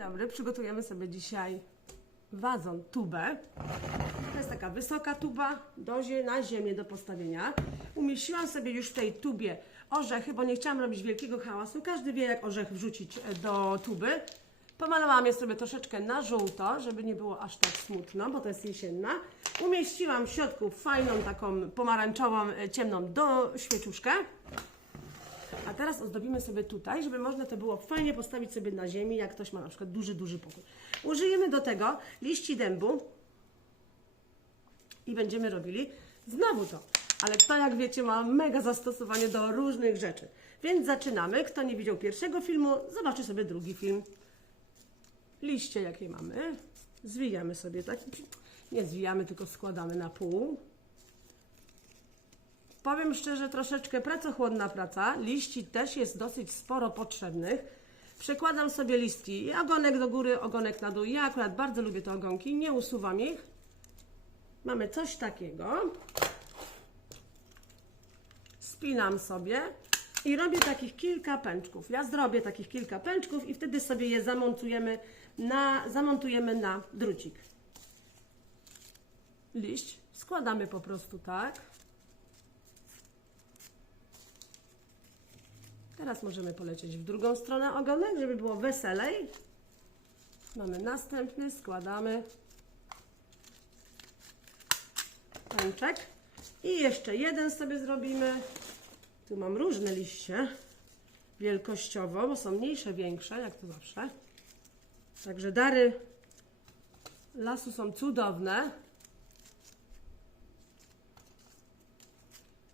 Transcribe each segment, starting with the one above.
dobry, przygotujemy sobie dzisiaj wazon, tubę. To jest taka wysoka tuba do, na ziemię do postawienia. Umieściłam sobie już w tej tubie orzechy, bo nie chciałam robić wielkiego hałasu. Każdy wie, jak orzech wrzucić e, do tuby. Pomalowałam je sobie troszeczkę na żółto, żeby nie było aż tak smutno, bo to jest jesienna. Umieściłam w środku fajną taką pomarańczową, e, ciemną do świeczuszkę. A teraz ozdobimy sobie tutaj, żeby można to było fajnie postawić sobie na ziemi, jak ktoś ma na przykład duży, duży pokój. Użyjemy do tego liści dębu i będziemy robili znowu to. Ale to, jak wiecie, ma mega zastosowanie do różnych rzeczy. Więc zaczynamy. Kto nie widział pierwszego filmu, zobaczy sobie drugi film. Liście, jakie mamy, zwijamy sobie tak. Nie zwijamy, tylko składamy na pół. Powiem szczerze, troszeczkę pracochłodna praca. Liści też jest dosyć sporo potrzebnych. Przekładam sobie listki, ogonek do góry, ogonek na dół. Ja akurat bardzo lubię te ogonki, nie usuwam ich. Mamy coś takiego. Spinam sobie i robię takich kilka pęczków. Ja zrobię takich kilka pęczków i wtedy sobie je zamontujemy na, zamontujemy na drucik. Liść składamy po prostu tak. Teraz możemy polecieć w drugą stronę ogonek, żeby było weselej. Mamy następny, składamy pęczek. I jeszcze jeden sobie zrobimy. Tu mam różne liście wielkościowo, bo są mniejsze, większe, jak to zawsze. Także dary lasu są cudowne.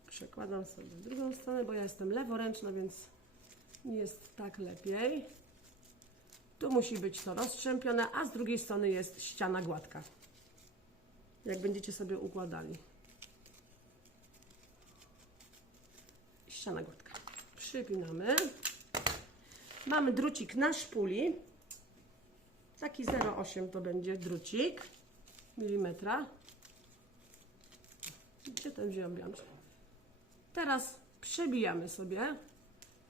Przekładam sobie w drugą stronę, bo ja jestem leworęczna, więc jest tak lepiej. Tu musi być to rozstrzępione, a z drugiej strony jest ściana gładka. Jak będziecie sobie układali. Ściana gładka. Przypinamy. Mamy drucik na szpuli. Taki 0,8 to będzie drucik milimetra. Gdzie ten wziąłem? Teraz przebijamy sobie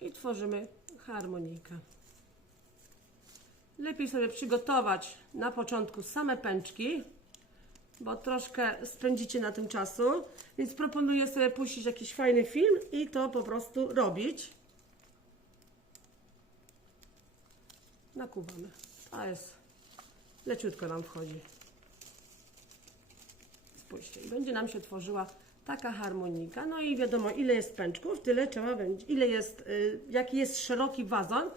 i tworzymy harmonijkę. Lepiej sobie przygotować na początku same pęczki, bo troszkę spędzicie na tym czasu, więc proponuję sobie puścić jakiś fajny film i to po prostu robić. Nakuwamy. A jest. Leciutko nam wchodzi. Spójrzcie, i będzie nam się tworzyła taka harmonika. No i wiadomo, ile jest pęczków, tyle trzeba będzie, ile jest, y, jaki jest szeroki wazon.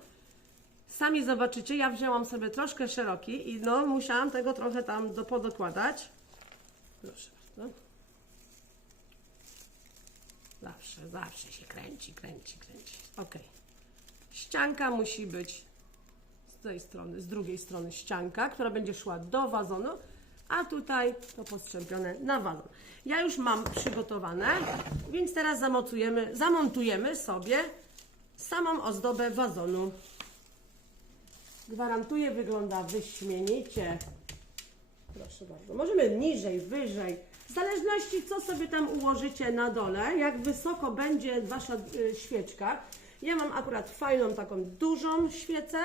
Sami zobaczycie, ja wzięłam sobie troszkę szeroki i no musiałam tego trochę tam do, podokładać. Proszę bardzo. Zawsze, zawsze się kręci, kręci, kręci. Ok. Ścianka musi być z tej strony, z drugiej strony ścianka, która będzie szła do wazonu, a tutaj to postrzępione na wazon. Ja już mam przygotowane, więc teraz zamocujemy, zamontujemy sobie samą ozdobę wazonu. Gwarantuję, wygląda wyśmienicie. Proszę bardzo. Możemy niżej, wyżej. W zależności, co sobie tam ułożycie na dole, jak wysoko będzie wasza y, świeczka. Ja mam akurat fajną, taką dużą świecę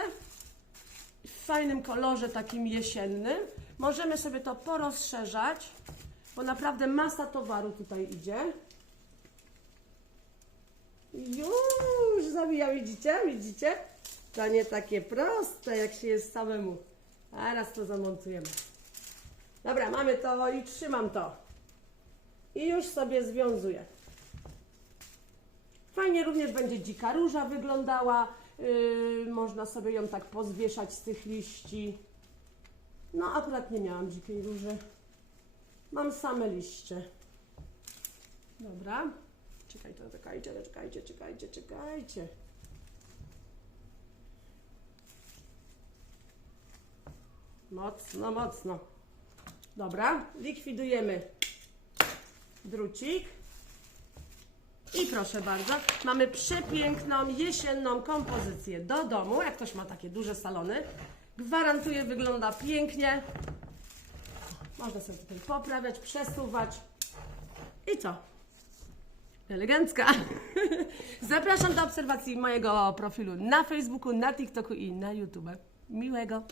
w fajnym kolorze, takim jesiennym. Możemy sobie to porozszerzać, bo naprawdę masa towaru tutaj idzie. Już zabija, widzicie? Widzicie? To nie takie proste, jak się jest samemu. Teraz to zamontujemy. Dobra, mamy to i trzymam to. I już sobie związuję. Fajnie również będzie dzika róża wyglądała. Yy, można sobie ją tak pozwieszać z tych liści. No, akurat nie miałam dzikiej róży. Mam same liście. Dobra. Czekajcie, czekajcie, czekajcie, czekajcie, czekajcie. Mocno, mocno. Dobra, likwidujemy drucik. I proszę bardzo, mamy przepiękną jesienną kompozycję do domu. Jak ktoś ma takie duże salony, gwarantuję, wygląda pięknie. Można sobie tutaj poprawiać, przesuwać. I co? Elegancka. Zapraszam do obserwacji mojego profilu na Facebooku, na TikToku i na YouTube. Miłego.